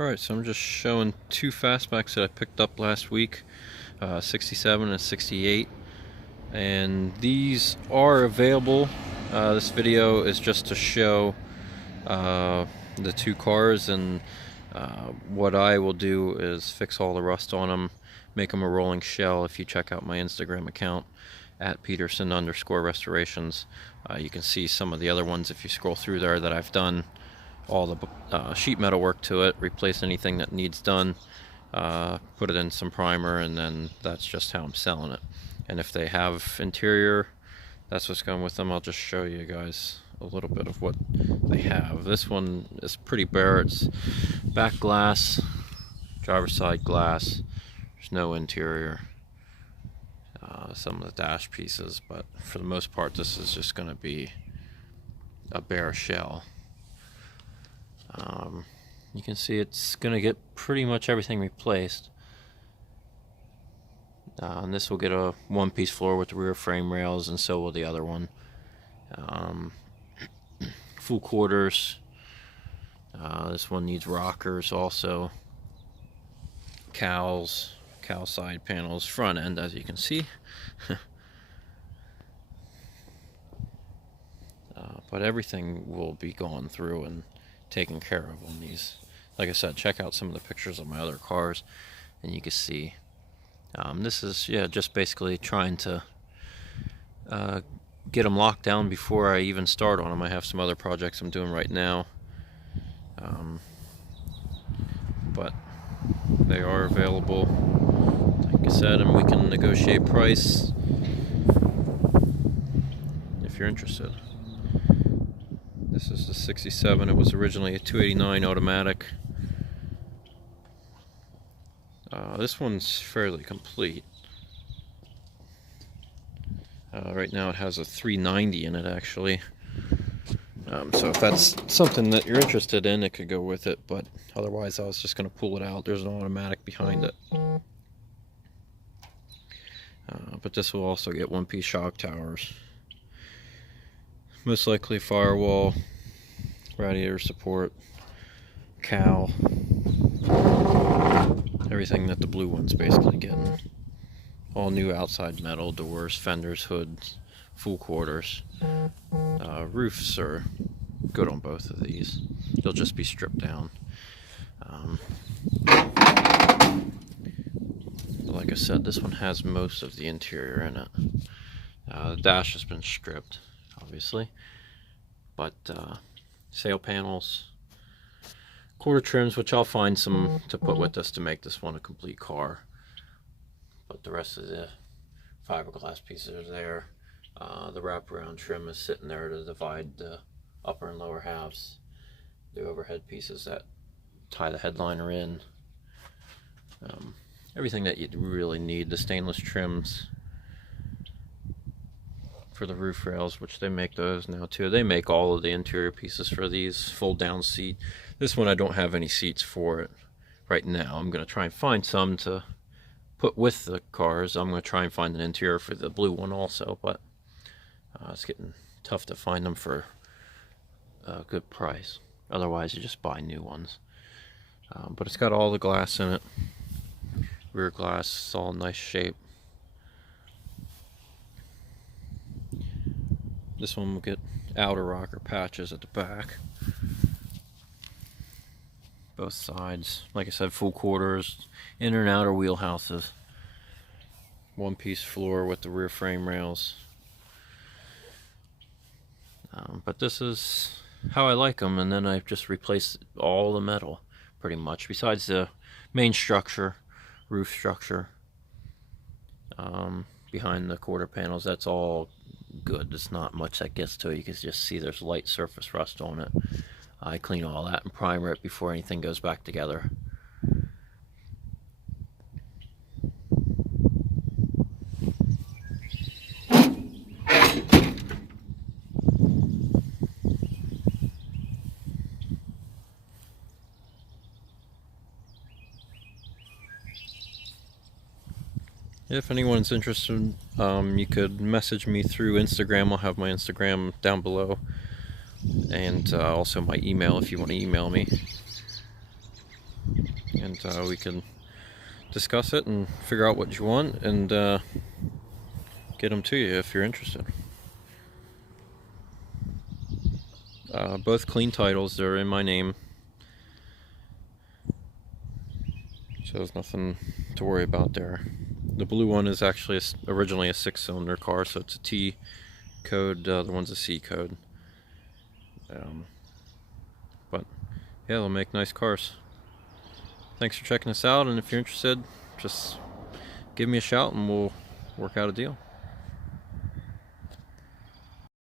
Alright, so I'm just showing two Fastbacks that I picked up last week, 67 and 68, and these are available. This video is just to show the two cars, and what I will do is fix all the rust on them, make them a rolling shell. If you check out my Instagram account at Peterson_restorations, you can see some of the other ones if you scroll through there that I've done all the sheet metal work to it, replace anything that needs done, put it in some primer, and then that's just how I'm selling it. And if they have interior, that's what's going with them. I'll just show you guys a little bit of what they have. This one is pretty bare. It's back glass, driver's side glass. There's no interior. Some of the dash pieces, but for the most part this is just going to be a bare shell. You can see it's going to get pretty much everything replaced. And this will get a one-piece floor with the rear frame rails, and so will the other one. Full quarters. This one needs rockers also. Cowl side panels, front end, as you can see. But everything will be gone through and taken care of on these. Like I said, check out some of the pictures of my other cars and you can see. This is just basically trying to get them locked down before I even start on them. I have some other projects I'm doing right now, but they are available, like I said, and we can negotiate price if you're interested. This is the 67. It was originally a 289 automatic. This one's fairly complete. Right now it has a 390 in it, actually. So if that's something that you're interested in, it could go with it, but otherwise I was just going to pull it out. There's an automatic behind it. But this will also get one-piece shock towers. Most likely firewall, radiator support, cowl, everything that the blue one's basically getting. All new outside metal, doors, fenders, hoods, full quarters. Roofs are good on both of these. They'll just be stripped down. Like I said, this one has most of the interior in it. The dash has been stripped, obviously, but sail panels, quarter trims, which I'll find some to put with this to make this one a complete car, but the rest of the fiberglass pieces are there. The wraparound trim is sitting there to divide the upper and lower halves. The overhead pieces that tie the headliner in. Everything that you really need. The stainless trims for the roof rails, which they make those now too. They make all of the interior pieces for these. Fold down seat. This one I don't have any seats for it right now. I'm going to try and find some to put with the cars. I'm going to try and find an interior for the blue one also, but it's getting tough to find them for a good price. Otherwise you just buy new ones. But it's got all the glass in it. Rear glass is all in nice shape. This one will get outer rocker patches at the back. Both sides. Like I said, full quarters, inner and outer wheelhouses. One-piece floor with the rear frame rails. But this is how I like them, and then I've just replaced all the metal pretty much, besides the main structure, roof structure, behind the quarter panels. That's all good. There's not much that gets to it. You can just see there's light surface rust on it. I clean all that and primer it before anything goes back together. If anyone's interested, you could message me through Instagram. I'll have my Instagram down below, and also my email if you want to email me. and we can discuss it and figure out what you want and get them to you if you're interested. Both clean titles, they're in my name, so there's nothing to worry about there. The blue one is actually originally a 6-cylinder car, so it's a T code, the other one's a C code. But yeah, they'll make nice cars. Thanks for checking us out, and if you're interested, just give me a shout and we'll work out a deal.